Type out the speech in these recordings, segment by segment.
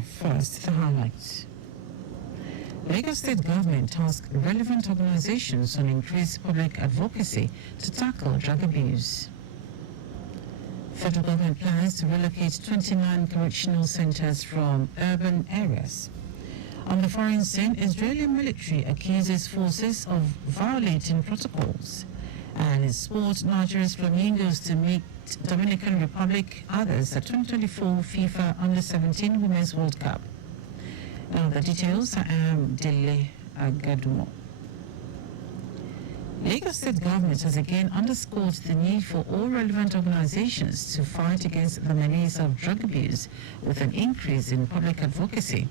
First, the highlights. Lagos State Government tasked relevant organizations on increased public advocacy to tackle drug abuse. Federal government plans to relocate 29 correctional centers from urban areas. On the foreign scene, Israeli military accuses forces of violating protocols. And in sport, Nigeria's Flamingos to meet Dominican Republic others at 2024 FIFA Under-17 Women's World Cup. Now the details, I am Dele Agadumo. Lagos State Government has again underscored the need for all relevant organizations to fight against the menace of drug abuse with an increase in public advocacy.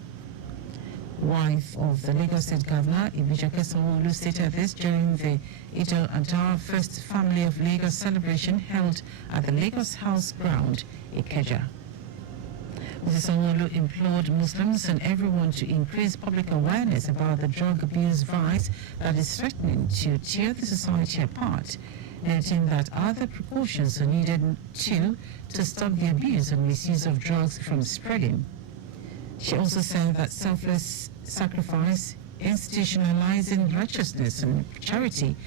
Wife of the Lagos State Governor, Ibijoke Sanwo-Olu, stated this during the Dele Agadumo First Family of Lagos celebration held at the Lagos House Ground, Ikeja. Mrs. Sanwo-Olu implored Muslims and everyone to increase public awareness about the drug abuse vice that is threatening to tear the society apart, noting that other precautions are needed too to stop the abuse and misuse of drugs from spreading. She also said that selfless sacrifice, institutionalizing righteousness and charity,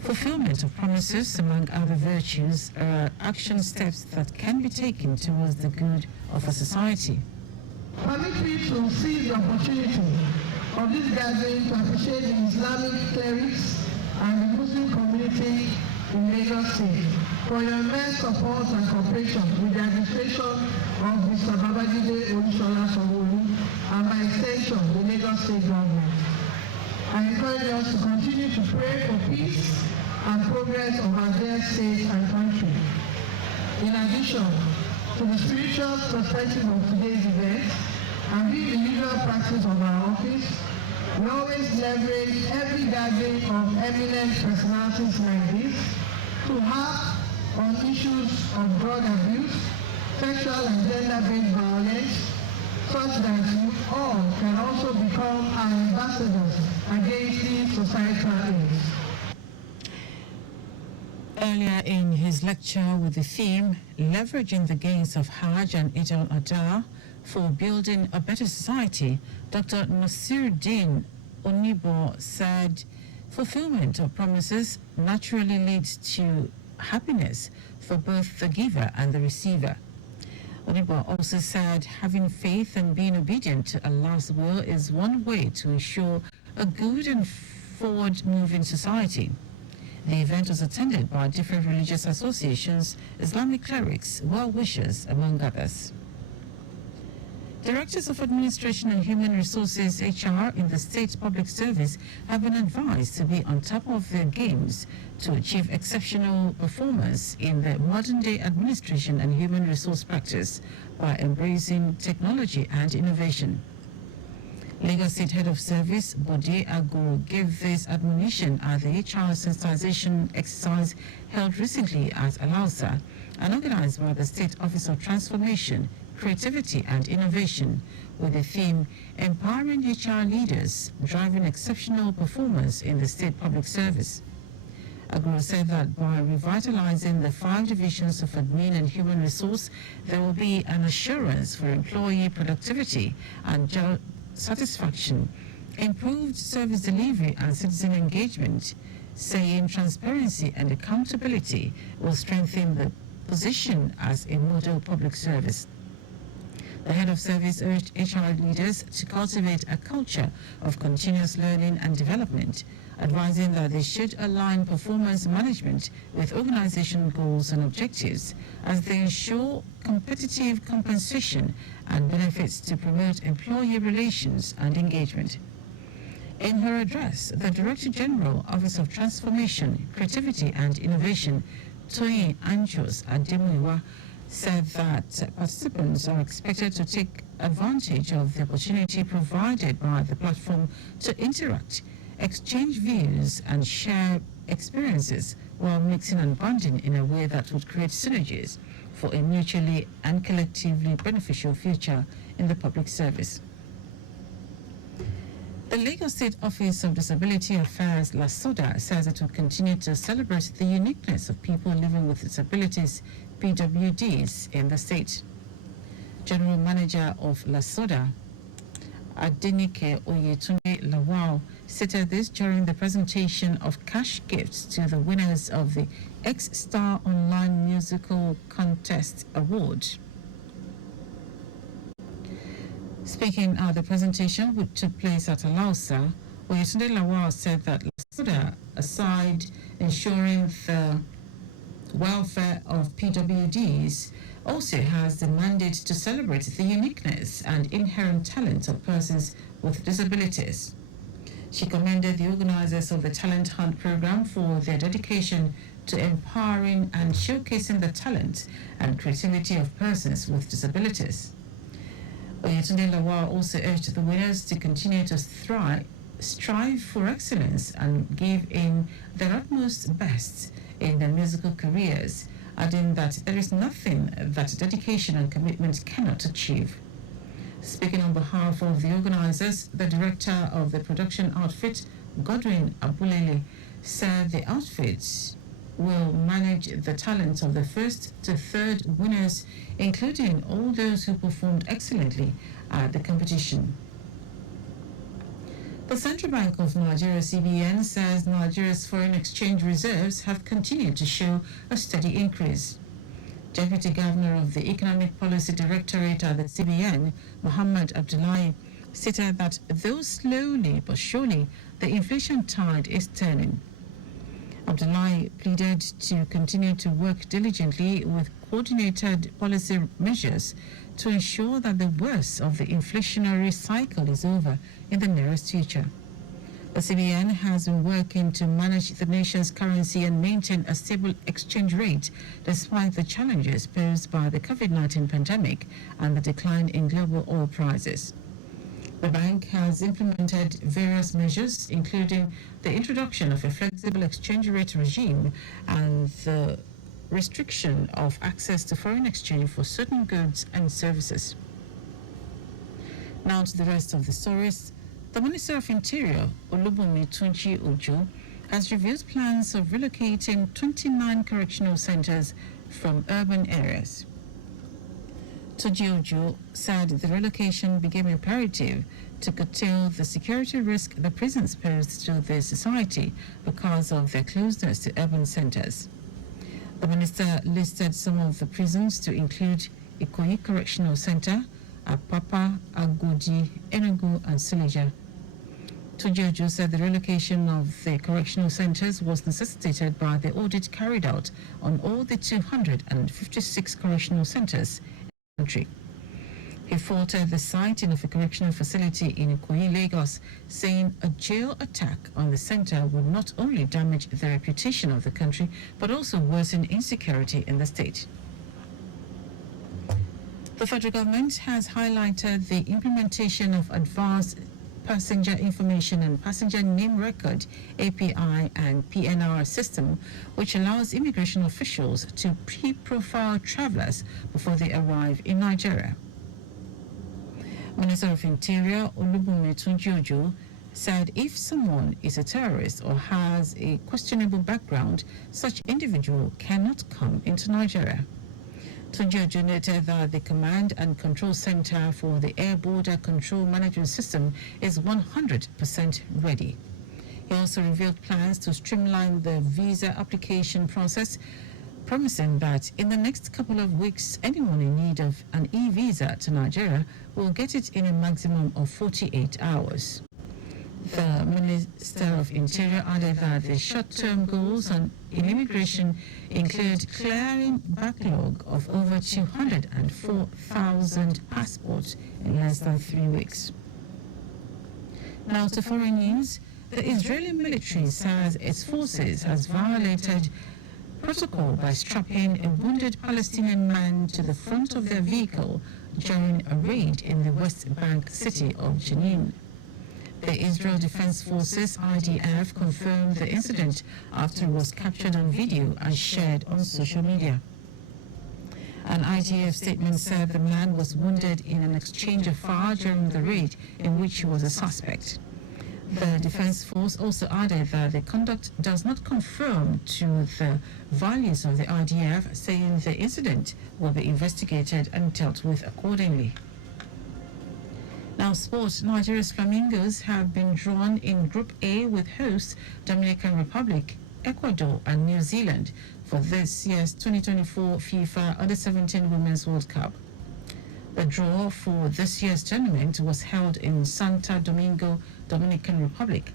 fulfillment of promises, among other virtues, are action steps that can be taken towards the good of a society. Permit me to seize the opportunity of this gathering to appreciate the Islamic clerics and the Muslim community in Lagos State for your immense support and cooperation with the administration of Mr. Babajide Olusola Sanwo-Olu and by extension the Lagos State government. I encourage us to continue to pray for peace and progress of our dear state and country. In addition to the spiritual perspective of today's event, and being the usual practice of our office, we always leverage every gathering of eminent personalities like this to harp on issues of drug abuse, sexual and gender-based violence, such that you all can also become our ambassadors against these societal ills. Earlier in his lecture with the theme, Leveraging the Gains of Hajj and Dele Agadumo for Building a Better Society, Dr. Nasiruddin Onibo said, fulfillment of promises naturally leads to happiness for both the giver and the receiver. Onibo also said having faith and being obedient to Allah's will is one way to ensure a good and forward-moving society. The event was attended by different religious associations, Islamic clerics, well-wishers, among others. Directors of Administration and Human Resources (HR) in the State Public Service have been advised to be on top of their games to achieve exceptional performance in the modern-day administration and human resource practice by embracing technology and innovation. Lagos State Head of Service Dele Agadumo gave this admonition at the HR sensitization exercise held recently at Alausa and organized by the State Office of Transformation, Creativity and Innovation with the theme Empowering HR Leaders, Driving Exceptional Performance in the State Public Service. Agadumo said that by revitalizing the 5 divisions of admin and human resource, there will be an assurance for employee productivity and job satisfaction, improved service delivery and citizen engagement, saying transparency and accountability will strengthen the position as a model public service. The head of service urged HR leaders to cultivate a culture of continuous learning and development, advising that they should align performance management with organization goals and objectives as they ensure competitive compensation and benefits to promote employee relations and engagement. In her address, the Director General, Office of Transformation, Creativity and Innovation, Toyin Anchos Ademuyiwa, said that participants are expected to take advantage of the opportunity provided by the platform to interact, exchange views and share experiences while mixing and bonding in a way that would create synergies for a mutually and collectively beneficial future in the public service. The Lagos State Office of Disability Affairs, LASODA, says it will continue to celebrate the uniqueness of people living with disabilities, PWDs, in the state. General Manager of Lasoda, Adenike Oyetunde Lawal, stated this during the presentation of cash gifts to the winners of the X-Star Online Musical Contest Award. Speaking at the presentation, which took place at Alausa, Oyetunde Lawal said that Lasoda, aside ensuring the welfare of PWDs, also has the mandate to celebrate the uniqueness and inherent talents of persons with disabilities. She commended the organizers of the Talent Hunt program for their dedication to empowering and showcasing the talent and creativity of persons with disabilities. Oyetunde Lawal also urged the winners to continue to strive for excellence and give in their utmost best in their musical careers, adding that there is nothing that dedication and commitment cannot achieve. Speaking on behalf of the organizers, the director of the production outfit, Godwin Abulele, said the outfit will manage the talents of the first to third winners, including all those who performed excellently at the competition. The Central Bank of Nigeria, CBN, says Nigeria's foreign exchange reserves have continued to show a steady increase. Deputy Governor of the Economic Policy Directorate at the CBN, Muhammad Abdullahi, stated that though slowly but surely, the inflation tide is turning. Abdullahi pleaded to continue to work diligently with coordinated policy measures to ensure that the worst of the inflationary cycle is over in the nearest future. The CBN has been working to manage the nation's currency and maintain a stable exchange rate despite the challenges posed by the COVID-19 pandemic and the decline in global oil prices. The bank has implemented various measures, including the introduction of a flexible exchange rate regime and the restriction of access to foreign exchange for certain goods and services. Now to the rest of the stories. The Minister of Interior, Olubunmi Tunji Ojo, has reviewed plans of relocating 29 correctional centers from urban areas. Tunji Ojo said the relocation became imperative to curtail the security risk the prisons posed to the society because of their closeness to urban centers. The minister listed some of the prisons to include Ikoyi Correctional Center, Apapa, Agodi, Enugu, and Suleja. Tunji Ojo said the relocation of the correctional centers was necessitated by the audit carried out on all the 256 correctional centers in the country. He faulted the siting of a correctional facility in Ikoyi, Lagos, saying a jail attack on the center would not only damage the reputation of the country, but also worsen insecurity in the state. The federal government has highlighted the implementation of advanced passenger information and passenger name record API and PNR system, which allows immigration officials to pre-profile travelers before they arrive in Nigeria. Minister of Interior Olubunmi Tunji Ojo said if someone is a terrorist or has a questionable background, such individual cannot come into Nigeria. Tunji Ojo noted that the Command and Control Center for the Air Border Control Management System is 100% ready. He also revealed plans to streamline the visa application process, promising that in the next couple of weeks, anyone in need of an e-visa to Nigeria will get it in a maximum of 48 hours. The Minister of Interior added that the short-term goals in immigration include clearing backlog of over 204,000 passports in less than 3 weeks. Now to foreign news. The Israeli military says its forces has violated protocol by strapping a wounded Palestinian man to the front of their vehicle during a raid in the West Bank city of Jenin. The Israel Defense Forces, IDF, confirmed the incident after it was captured on video and shared on social media. An IDF statement said the man was wounded in an exchange of fire during the raid in which he was a suspect. The Defense Force also added that the conduct does not conform to the values of the IDF, saying the incident will be investigated and dealt with accordingly. Now, sports. Nigeria's Flamingos have been drawn in Group A with hosts Dominican Republic, Ecuador and New Zealand for this year's 2024 FIFA Under-17 Women's World Cup. The draw for this year's tournament was held in Santo Domingo, Dominican Republic.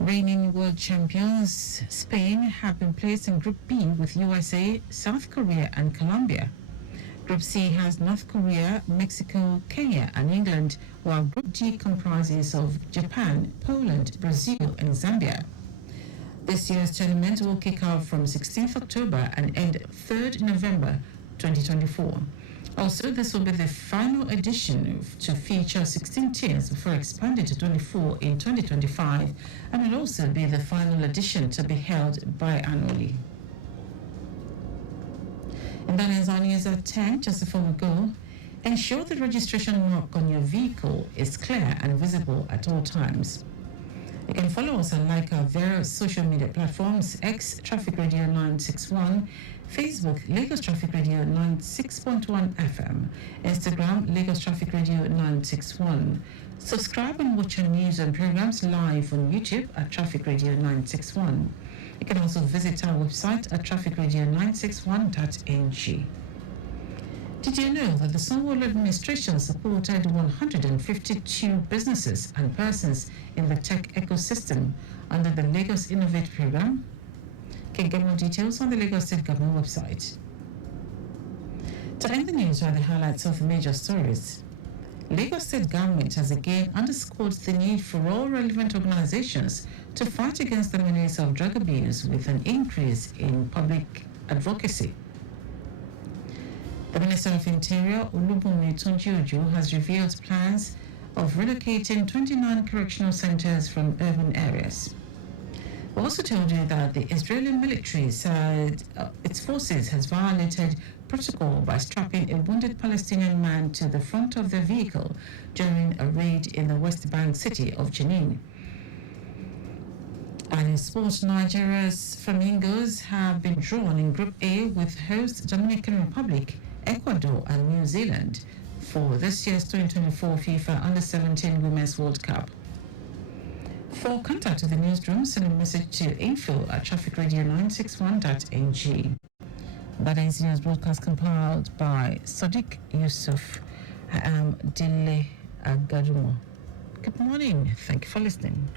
Reigning world champions Spain have been placed in Group B with USA, South Korea and Colombia. Group C has North Korea, Mexico, Kenya and England, while Group D comprises of Japan, Poland, Brazil and Zambia. This year's tournament will kick off from 16th October and end 3rd November 2024. Also, this will be the final edition to feature 16 teams before expanding to 24 in 2025, and will also be the final edition to be held biannually. And that is our news at 10. Just before we go, ensure the registration mark on your vehicle is clear and visible at all times. You can follow us and like our various social media platforms: X Traffic Radio 961, Facebook Lagos Traffic Radio 96.1 FM, Instagram Lagos Traffic Radio 961. Subscribe and watch our news and programs live on YouTube at Traffic Radio 961. You can also visit our website at trafficradio961.ng. Did you know that the Sanwo-Olu administration supported 152 businesses and persons in the tech ecosystem under the Lagos Innovate program? You can get more details on the Lagos State Government website. To end the news are the highlights of the major stories. Lagos State Government has again underscored the need for all relevant organizations to fight against the menace of drug abuse with an increase in public advocacy. The Minister of Interior, Olubunmi Tunji-Ojo, has revealed plans of relocating 29 correctional centers from urban areas. We also told you that the Israeli military said its forces has violated protocol by strapping a wounded Palestinian man to the front of their vehicle during a raid in the West Bank city of Jenin. And in sports, Nigeria's Flamingos have been drawn in Group A with host Dominican Republic, Ecuador and New Zealand for this year's 2024 FIFA Under-17 Women's World Cup. For contact with the newsroom, send a message to info@trafficradio961.ng. That is news broadcast compiled by Sadiq Yusuf. I am Dele Agadumo. Good morning. Thank you for listening.